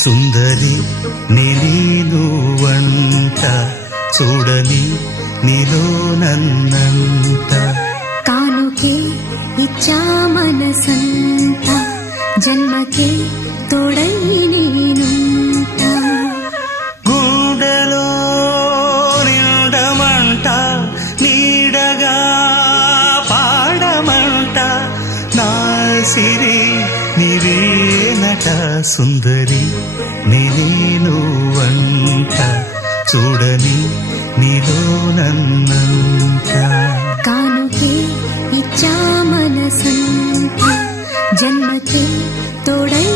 సుందరి నేను వంట చూడని నీలో నన్నంత కానుకే ఇచ్చా మనసంత జన్మకే తోడై నేనుంట గుండెలో నిండమంట నీడగా పాడమంట నా సిరి నీవేనట సుందరి నేను వంట చూడని నీలో నన్నంత కానుకే ఇచ్చా మనసంత జన్మకే తోడై